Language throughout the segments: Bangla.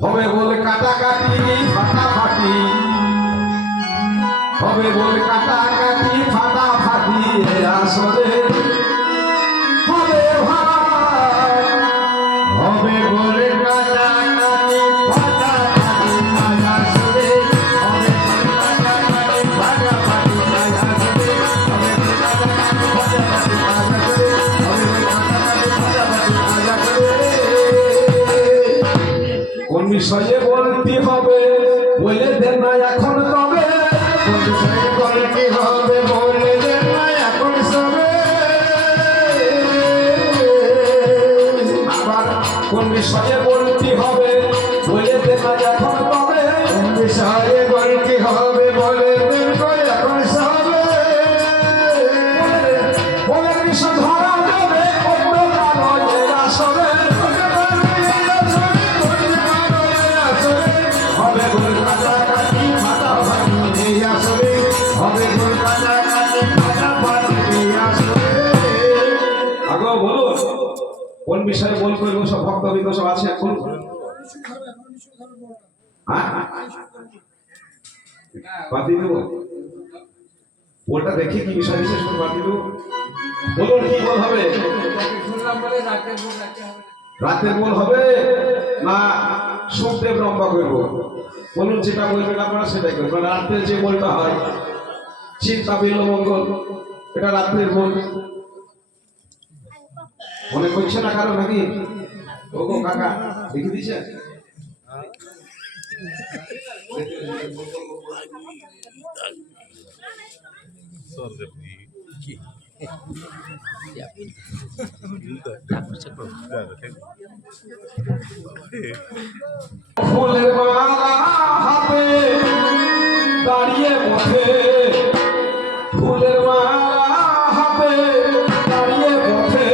হবে বলে কাটাকাটি ফাটাফাটি হবে বলে কাটাকাটি ফাটাফাটি আসলে বলতে হবে বলে না এখন তবে বিষয়ে বলতে হবে, বলে এখন সবে বলে বিষয় ধরা যাবে অন্য কারও এর আসরে হবে বলে কাটাকাটি ফাটাফাটি এই আসরে হবে কলকাতা কোন বিষয়ে বলব এগুলো সব ভক্ত বিদ সব আছে? ওটা দেখে কি বিষয় বিশেষ করে দেবো বলুন, কি বল হবে? রাতের বল হবে না সুখদেব লম্বা করব বলুন, যেটা বলবেন আপনারা সেটাই করবেন রাত্রের যে বলটা হয়, চিন্তা বিল্ল মঙ্গল, এটা রাত্রের বল। মনে করছে না কারও নাকি? ও কাকা দেখে হাতে দাঁড়িয়ে পথে ফুলের মালা হাতে দাঁড়িয়ে পথে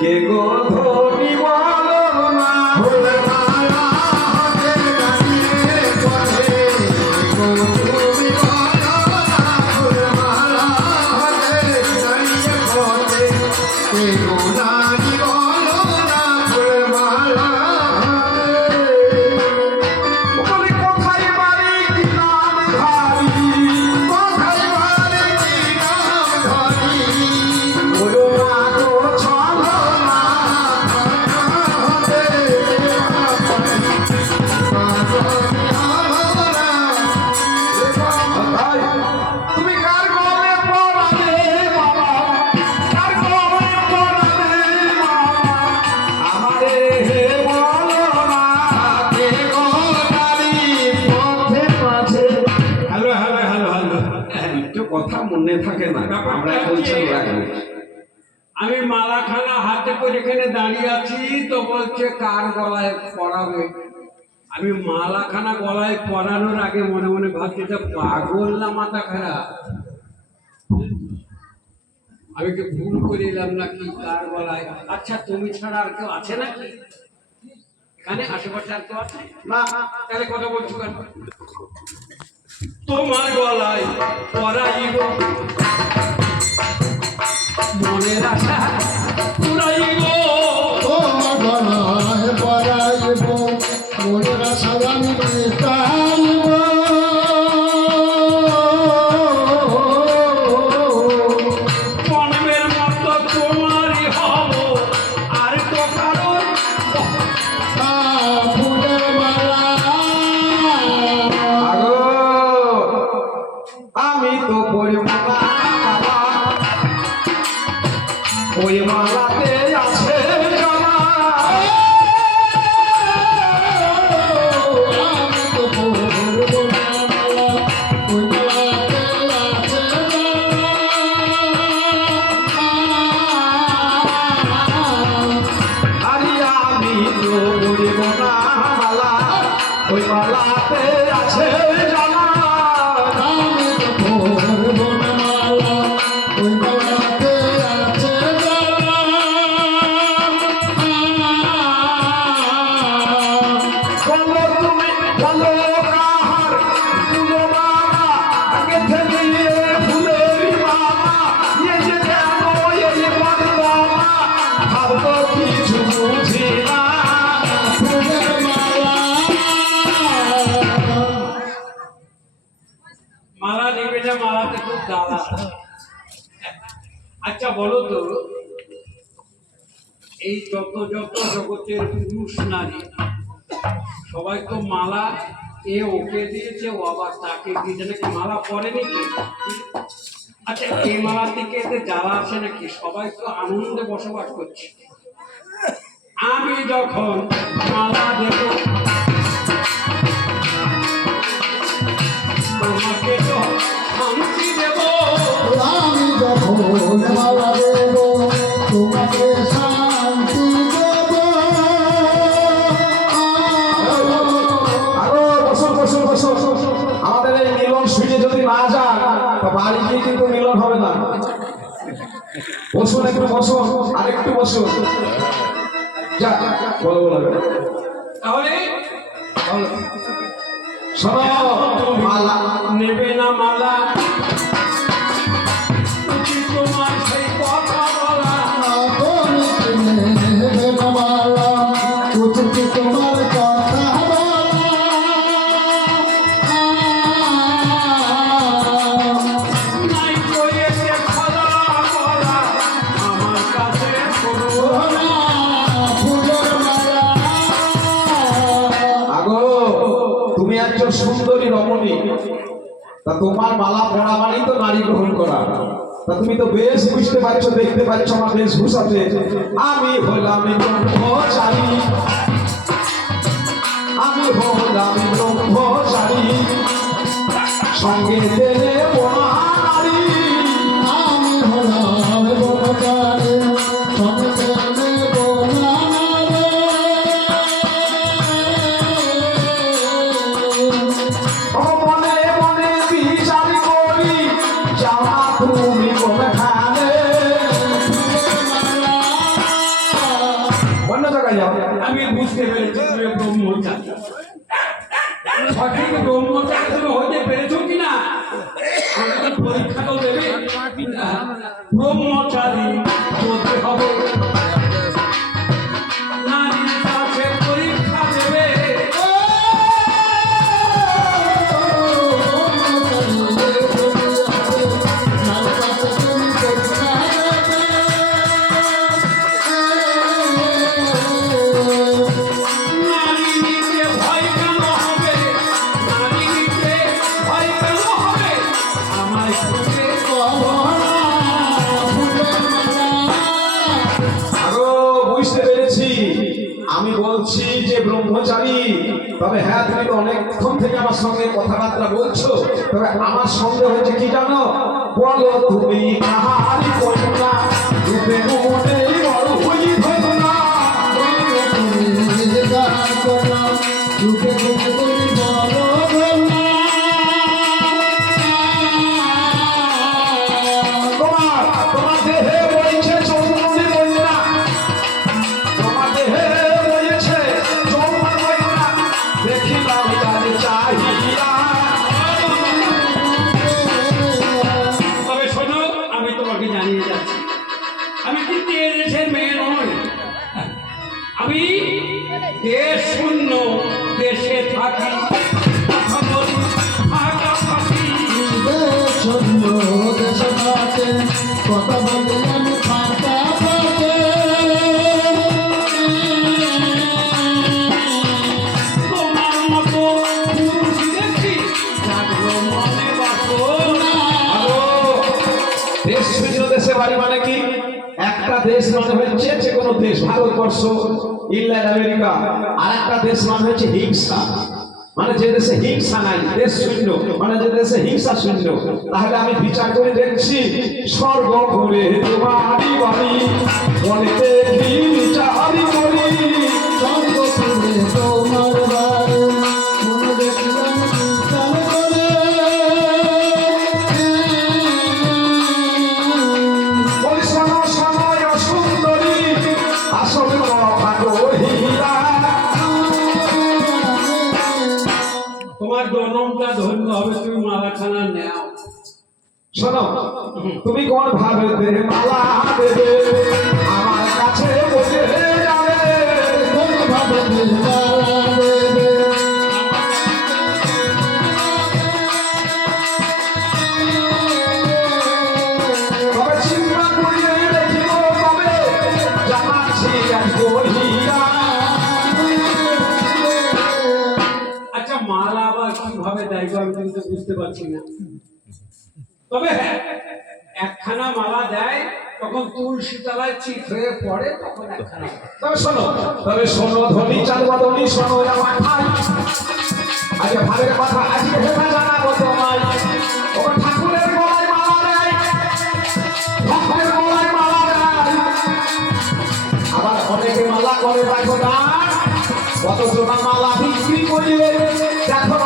কে গো ধনী বলো না? আমরা রাখব আমি মালাখানা হাতে করে এখানে দাঁড়িয়ে আছি তো বলছে কার গলায় পরাবে আমি মালাখানা গলায় পরানোর আগে মনে মনে ভাবছি এটা পাগল না মাথা খারাপ? আমি কি ভুল করে এলাম নাকি কার গলায়? আচ্ছা তুমি ছাড়া আর কেউ আছে নাকি? এখানে আশেপাশে আর কেউ আছে? না। তাহলে কথা বলছো কেন? তোমার গলায় পরাইব। মনের আশা আচ্ছা বলো তো, এই যত যত জগতের পুরুষ নারী, সবাই তো মালা, এ ওকে দিয়েছে, ও আবার তাকে দিয়েছে, নাকি মালা পরেনি কি আচ্ছা এই মালা থেকে এতে যারা আছে নাকি, সবাই তো আনন্দে বসবাস করছে। আমি যখন মালা দেব, তোমাকে তো আমাদের এই মিলন সুইটে যদি না যান তা বাড়ি গিয়ে কিন্তু মিলন হবে না বসুন একটু বসুন আরেকটু বসুন যা বলো বলো তাহলে মালা নেবে না মালা? তোমার মালা পড়া মানেই তো নারী গ্রহণ করা। তা তুমি তো বেশ বুঝতে পারছ, দেখতে পাচ্ছ আমার বেশ ঘুষ আছে। আমি হলাম ব্রহ্মচারী। আমি হলাম ব্রহ্মচারী। সঙ্গে পরীক্ষা তো দেবে। ব্রহ্মচারী সঙ্গে কথাবার্তা বলছো? তবে আমার সঙ্গে হচ্ছে কি জানো? বলো তুমি কাহারি কন্যা? রূপে গুণে মানে হচ্ছে যে কোনো দেশ, ভারতবর্ষ, ইংল্যান্ড, আমেরিকা আর একটা দেশ মানে হচ্ছে হিংসা। মানে যে দেশে হিংসা নাই, দেশ শূন্য। মানে যে দেশে হিংসা শূন্য। তাহলে আমি বিচার করে দেখছি স্বর্গ ঘুরে বাড়ি তুমি কোন ভাবে মালা আমার কাছে আচ্ছা, মালা আবার কীভাবে দেয় আমি কিন্তু বুঝতে পারছি না। তবে হ্যাঁ একখানা মালা দেয়, তখন তুলসী তলায় চিত হয়ে পড়ে, তখন একখানা তবে শোনো তবে শোনো চাঁদ ধনী শোনো আমার ভাবের কথা আজকে মালা আবার মালা করে, দেখো না কত জোড়া মালা বিক্রি করিয়ে দেখো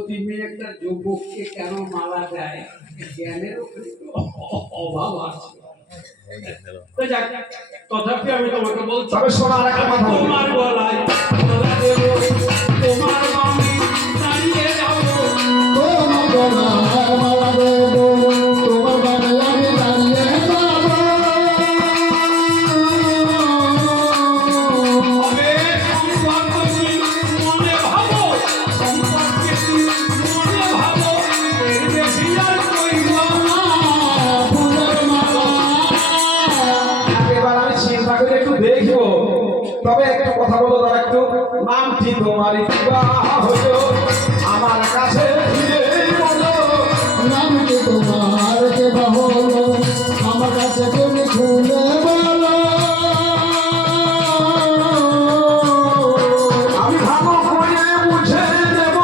একটা একটা যুবককে কেন মালা দেয়? জ্ঞানের অভাব আছে। তথাপি আমি তোমাকে বলছি। তোমার গলায় তোমার দাঁড়িয়ে যাব। তোমার তোমার হলো আমার কাছে ফিরে বলো নাম কি তোমার কে হলো? আমার কাছে তুমি খুলে বলো। আমি ভাবো করে বুঝে দেব।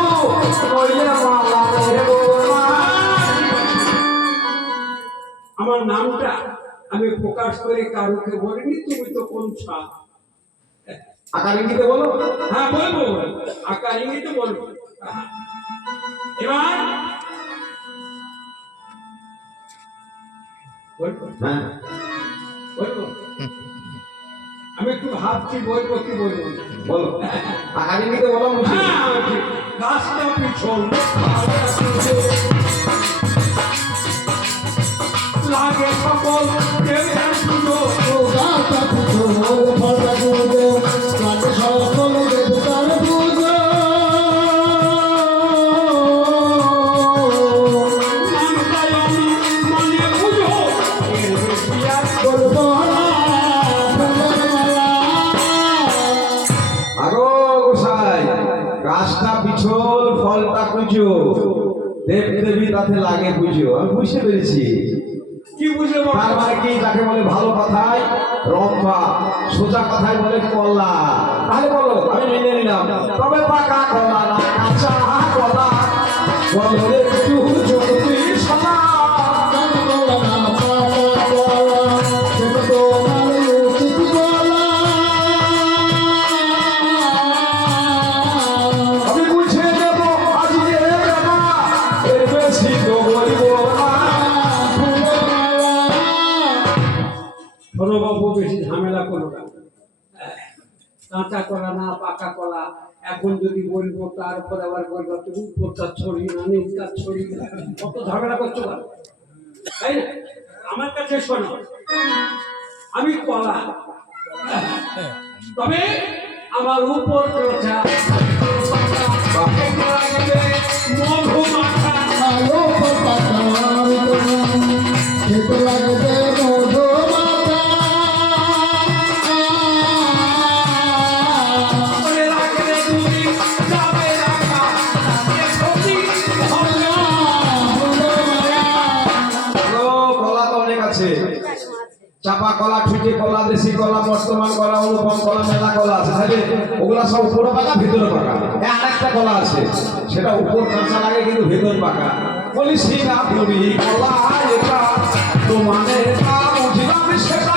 আমার নামটা আমি প্রকাশ করে কারোকে বলিনি তুমি তো কোন ছাপ আকার ইঙ্গিতে বলো? হ্যাঁ বলব আকার ইঙ্গিতে বলব হ্যাঁ। এবার বলব? হ্যাঁ। বলব? আমি একটু ভাবছি বলব কি বলব। বলো। আকার ইঙ্গিতে বলো হ্যাঁ, গাছটা পিছন। তাতে বুঝিও আমি বুঝতে পেরেছি। কি বুঝে তার মানে কি তাকে বলে ভালো কথায়? রম্পা সোজা কথায় বলে কল্লা। তাহলে বলো আমি মেনে নিলাম। তবে পাকা কলা না কাঁচা কলা বলো বলব তারপর আবার বলব তুমি উপরটা ছড়ি না নিচটা ছড়িয়ে না কত ঝগড়া করছ না তাই না? আমার কাছে শোনো, আমি কলা। তবে আমার উপর কাঁচা কলা কলা, দেশি কলা, বর্তমান কলা, অনুপম কলা, মেলা কলা আছে তাহলে ওগুলা সব উপরে পাকা, ভিতরে পাকা। হ্যাঁ আরেকটা কলা আছে, সেটা উপর কাঁচা লাগে, কিন্তু ভিতর পাকা। বলি সিনা পুরি কলা, এটা তোমাদের তা বুঝলাম সেটা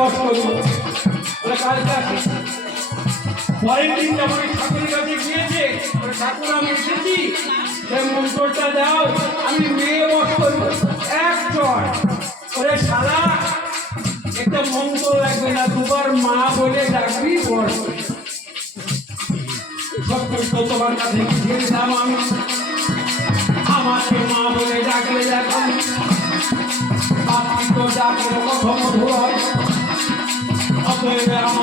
বস করব। কালকে আসি। পরের দিন যখন ঠাকুরের কাছে গিয়েছে ঠাকুর আমি এসেছি মন্ত্রটা দাও, আমি মেয়ে বস করব। এক চয় ওরে সারা একটা মন্ত্র লাগবে না, দুবার মা বলে ডাকবি, বস। সব কিছু তোমার কাছে দিয়ে দিলাম আমি। আমাকে মা বলে ডাকলে দেখো। মাতৃত্ব ডাকের কথা মধু হয়। অতএব আমার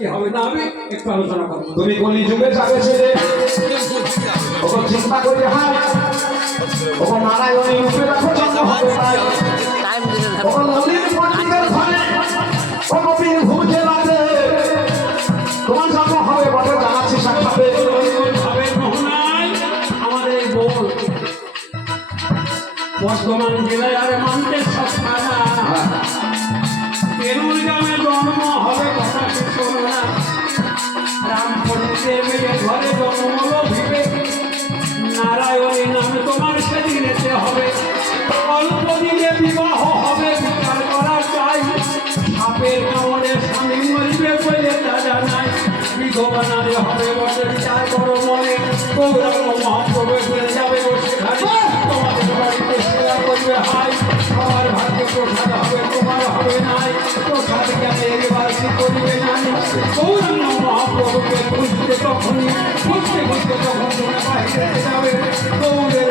কি হবে না হবে? একটু আলোচনা করব তুমি কলি যুগে যাবে ছেলে। ওকে চিন্তা করে হাই ওকে নারায়ণী রূপে রাখো টাইম দিতে ওকে ললিত পণ্ডিতের তোমার সেদিনেতে হবে। অল্প দিনে বিবাহ হবে, বিচার করা চাই সাপের কামড়ে স্বামী মরিবে বলে তা জানাই বিধবা নারে হবে বসে বিচার করো মনে। গৌরব মহাপ্রভু ফিরে যাবে বসে খালি তোমাদের বাড়িতে সেবা করবে হাই সবার ভাগ্যে প্রসাদ হবে, তোমার হবে নাই। প্রসাদ জ্ঞানে এবার কি করিবে জানি। গৌরব মহাপ্রভুকে খুঁজতে তখনই, খুঁজতে খুঁজতে তখন তুমি বাহিরে যাবে। গৌরের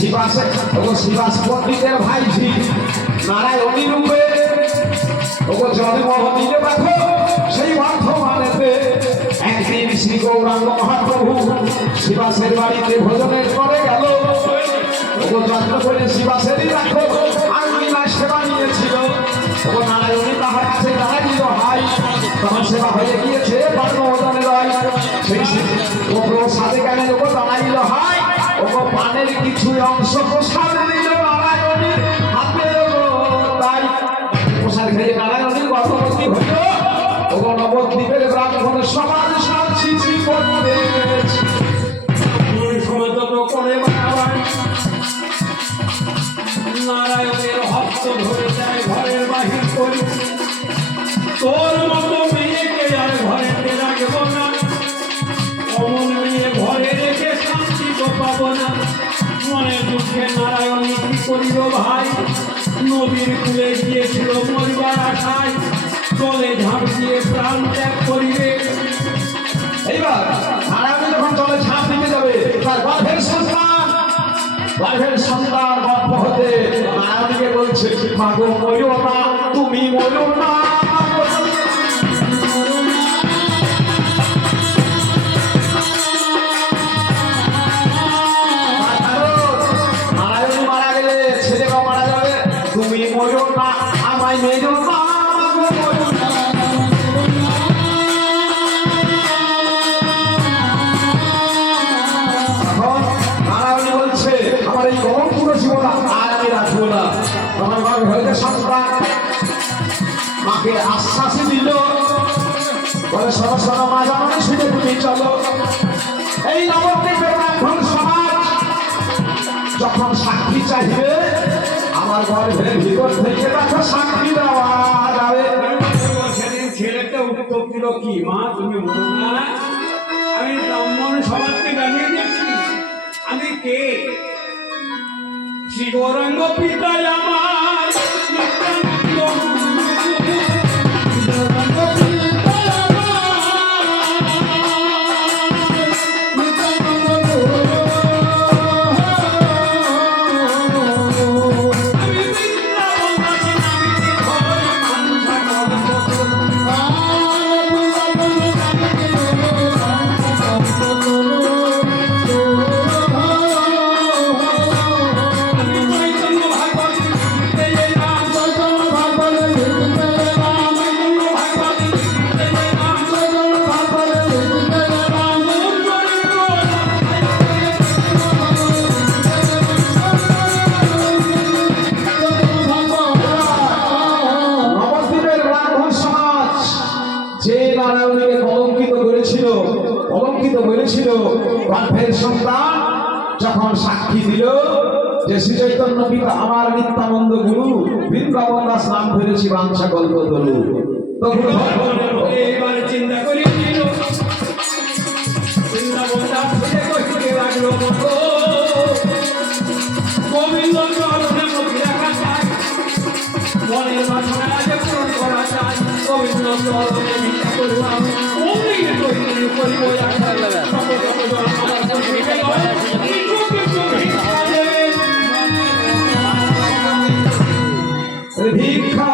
শিবাসে ওগো শিবাস পণ্ডিতের ভাইঝি। নারায়ণী রূপে ওগো জন্ম দিলে দেখো সেই বর্ধমানেতে একদিন শ্রী গৌরাঙ্গ মহাপ্রভু শিবাসের বাড়িতে ভোজনের করে গেল। ওগো যত্ন করে শিবাসেরই রাখো আমি সেবা নিয়েছিল। ওগো নারায়ণী তাহার কাছে দাঁড়াই দিল তখন সেবা হয়ে গিয়েছে বর্ণমোদনের সেই ওগো দিবে ব্রাহ্মণ সমাজ গর্ভের সন্ধ্যার গল্প হতে নারায়ণকে বলছে মাগো মরো না তুমি মরো না। সাক্ষী চাইবে, আমার গর্ভের ভিতর থেকে দেখো সাক্ষী দেওয়া যাবে। কি মা, তুমি বলো আমি ব্রাহ্মণ সমাজকে জানিয়ে দিয়েছি, আমি কে? শ্রী গৌরাঙ্গ আমার এবার চিন্তা করি মনের বাসনা আজ পূরণ করা চাই। গোবিন্দ চরণে ভিক্ষা করলাম। অমনি করিলে করিব ভিক্ষা